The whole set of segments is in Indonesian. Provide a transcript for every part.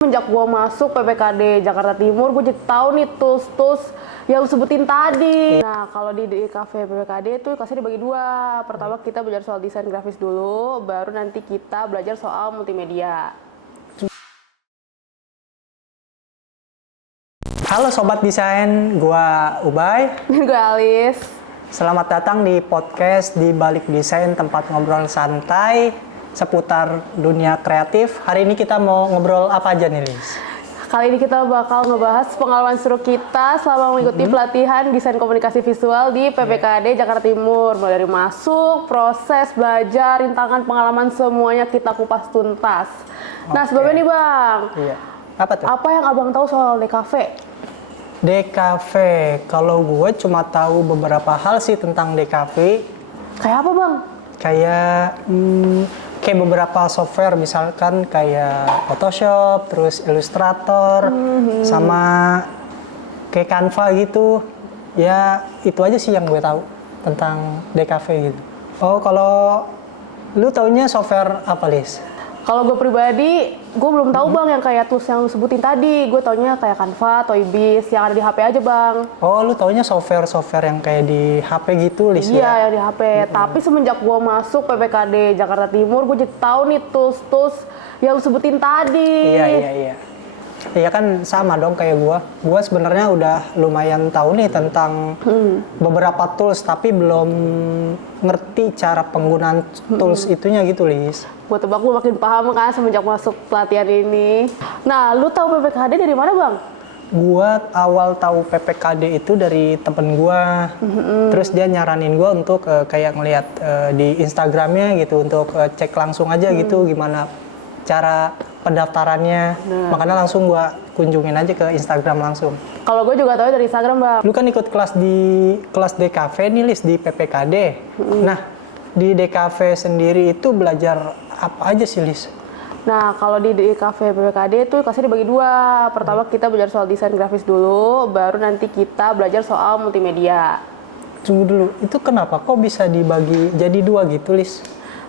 Semenjak gue masuk PPKD Jakarta Timur, gue jadi tahu nih tools-tools yang lu sebutin tadi. Nah, kalau di cafe PPKD itu kelasnya dibagi dua. Pertama kita belajar soal desain grafis dulu, baru nanti kita belajar soal multimedia. Halo Sobat Desain, gua Ubay. Gue Alis. Selamat datang di podcast Di Balik Desain, tempat ngobrol santai seputar dunia kreatif. Hari ini kita mau ngobrol apa aja nih, Lis? Kali ini kita bakal ngebahas pengalaman seru kita selama mengikuti pelatihan desain komunikasi visual di PPKD Jakarta Timur. Mulai dari masuk, proses, belajar, rintangan, pengalaman, semuanya kita kupas tuntas. Nah, sebelumnya nih Bang, Iya. Apa tuh? apa yang Abang tahu soal DKV? DKV, kalau gue cuma tahu beberapa hal sih tentang DKV. Kayak apa Bang? Kayak beberapa software, misalkan kayak Photoshop, terus Illustrator, sama kayak Canva gitu. Ya itu aja sih yang gue tahu tentang DKV gitu. Oh, kalau lu taunya software apa, Lis? Kalau gue pribadi, gue belum tahu Bang yang kayak tools yang lu sebutin tadi. Gue taunya kayak Canva, Toybis, yang ada di HP aja Bang. Oh, lu taunya software yang kayak di HP gitu, Lis? Iya, Ya? yang di HP. Tapi semenjak gue masuk PPKD Jakarta Timur, gue jadi tahu nih tools-tools yang lu sebutin tadi. Iya. Iya kan sama dong kayak gua sebenarnya udah lumayan tahu nih tentang beberapa tools, tapi belum ngerti cara penggunaan tools itunya gitu, Lis. Gue tebak lu makin paham kan semenjak masuk pelatihan ini. Nah, lu tahu PPKD dari mana Bang? Gua awal tahu PPKD itu dari temen gua, terus dia nyaranin gua untuk kayak ngeliat di Instagramnya gitu, untuk cek langsung aja gitu gimana cara pendaftarannya. Makanya langsung gua kunjungin aja ke Instagram langsung. Kalau gue juga tahu dari Instagram Bang. Lu kan ikut kelas DKV nih, Lis, di PPKD. Nah, di DKV sendiri itu belajar apa aja sih, Lis? Nah, kalau di cafe PPKD itu kelasnya dibagi dua. Pertama kita belajar soal desain grafis dulu, baru nanti kita belajar soal multimedia. Tunggu dulu, itu kenapa kok bisa dibagi jadi dua gitu, Lis?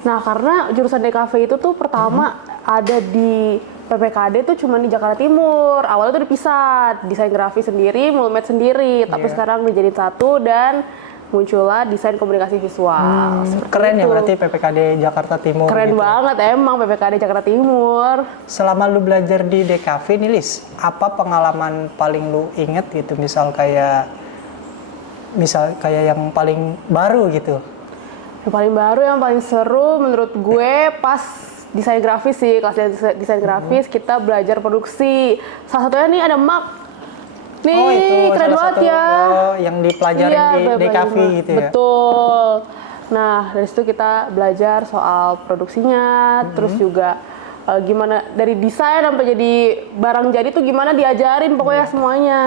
Nah, karena jurusan DKV itu tuh pertama ada di PPKD tuh cuma di Jakarta Timur. Awalnya tuh dipisah, desain grafis sendiri, multimedia sendiri. Tapi sekarang dijadiin satu dan muncullah desain komunikasi visual. Keren ya itu. berarti PPKD Jakarta Timur. Keren gitu. banget emang PPKD Jakarta Timur. Selama lu belajar di DKV nih, Lis, apa pengalaman paling lu inget gitu? Misal kayak yang paling baru gitu. Yang paling baru, yang paling seru menurut gue pas desain grafis sih, kelas desain grafis kita belajar produksi. Salah satunya nih ada Mac. Nih, Oh, itu keren salah banget satu, ya. yang dipelajarin di DKV gitu ya. Betul. Nah, dari situ kita belajar soal produksinya, terus juga gimana dari desain sampai jadi barang jadi tuh gimana diajarin pokoknya semuanya.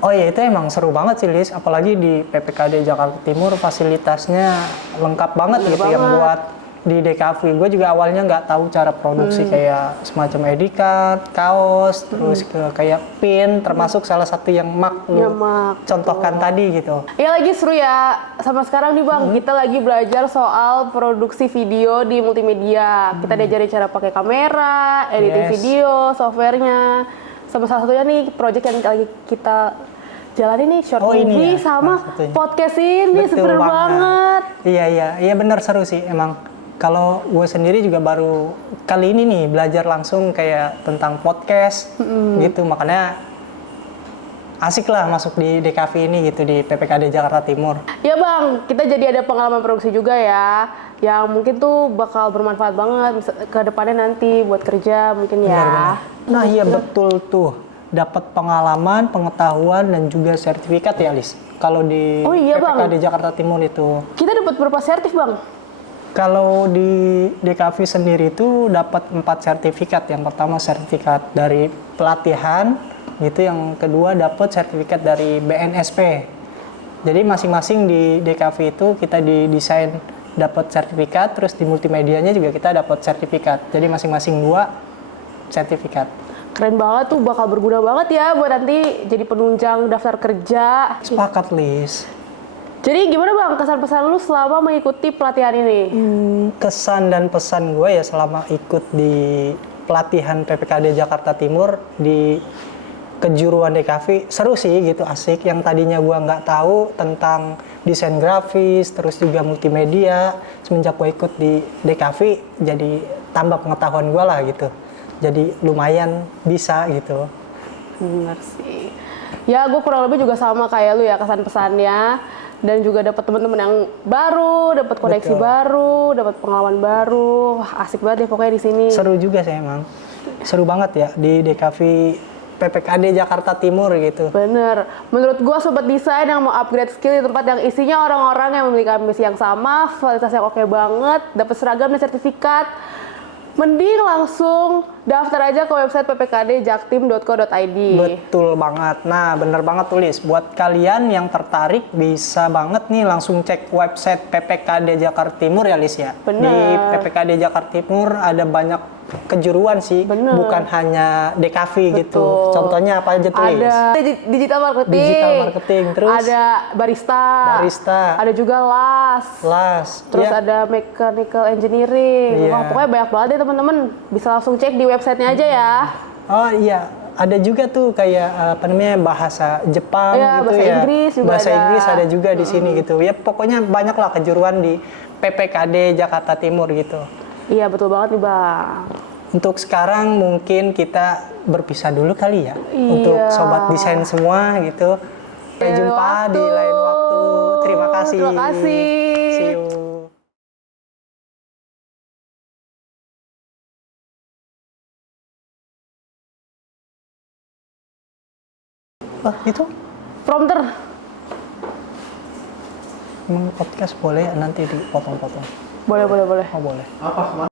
Oh iya, itu emang seru banget sih, Lis. Apalagi di PPKD Jakarta Timur fasilitasnya lengkap banget gitu yang buat di DKV. Gue juga awalnya nggak tahu cara produksi kayak semacam ID card, kaos, terus kayak pin, termasuk salah satu yang Mac lu contohkan tadi gitu. Ya lagi seru ya, sama sekarang nih Bang, kita lagi belajar soal produksi video di multimedia. Kita diajarin cara pakai kamera, editing video, softwarenya. Sama salah satunya nih project yang lagi kita jalani nih, short movie sama podcast ini. Seru banget. Iya bener, seru sih emang. Kalau gue sendiri juga baru kali ini nih belajar langsung kayak tentang podcast gitu, makanya asik lah masuk di DKV ini gitu, di PPKD Jakarta Timur. Ya Bang, kita jadi ada pengalaman produksi juga ya, yang mungkin tuh bakal bermanfaat banget ke depannya nanti buat kerja mungkin ya. Benar. Nah iya betul tuh, dapat pengalaman, pengetahuan dan juga sertifikat ya, Lis. Kalau di PPKD Jakarta Timur itu. Kita dapat berapa sertif Bang? Kalau di DKV sendiri itu dapat 4 sertifikat. Yang pertama sertifikat dari pelatihan, gitu. Yang kedua dapat sertifikat dari BNSP. Jadi masing-masing di DKV itu kita di desain dapat sertifikat, terus di multimedianya juga kita dapat sertifikat. Jadi masing-masing 2 sertifikat. Keren banget tuh, bakal berguna banget ya buat nanti jadi penunjang daftar kerja. Sepakat, Lis. Jadi gimana Bang kesan-pesan lu selama mengikuti pelatihan ini? Kesan dan pesan gue ya selama ikut di pelatihan PPKD Jakarta Timur di kejuruan DKV. Seru sih gitu, asik. Yang tadinya gua nggak tahu tentang desain grafis, terus juga multimedia, semenjak gua ikut di DKV jadi tambah pengetahuan gua lah gitu. Jadi lumayan bisa gitu. Bener sih. Ya, gue kurang lebih juga sama kayak lu ya, kesan pesannya, dan juga dapat teman-teman yang baru, dapat koneksi Betul. baru, dapat pengalaman baru. Wah, asik banget deh pokoknya di sini. Seru juga sih emang. Seru banget ya di DKV PPKD Jakarta Timur gitu. Bener. Menurut gue sobat desain yang mau upgrade skill di tempat yang isinya orang-orang yang memiliki ambisi yang sama, kualitas yang oke banget, dapat seragam dan sertifikat, mending langsung daftar aja ke website ppkdjaktim.co.id. Betul banget. Nah, bener banget tulis. Buat kalian yang tertarik bisa banget nih langsung cek website PPKD Jakarta Timur ya, Lis ya. Bener. Di PPKD Jakarta Timur ada banyak kejuruan sih, Bener. bukan hanya DKV gitu. Betul. Contohnya apa aja tulis? Ada digital marketing. Digital marketing, terus ada barista. Ada juga las. Terus ya. ada mechanical engineering. Iya. Wah, pokoknya banyak banget deh teman-teman. Bisa langsung cek di websitenya aja ya. Oh iya, ada juga tuh kayak apa namanya bahasa Jepang Iya, gitu bahasa ya. Inggris juga bahasa ada. Inggris ada juga di sini gitu. Ya pokoknya banyak lah kejuruan di PPKD Jakarta Timur gitu. Iya, betul banget nih, Bang. Untuk sekarang mungkin kita berpisah dulu kali ya. Iya. Untuk sobat desain semua gitu. Sampai jumpa di lain waktu. Terima kasih. Terima kasih. See you. Wah, itu Prompter. emang podcast boleh nanti dipotong-potong? Boleh. Oh, boleh. Apa?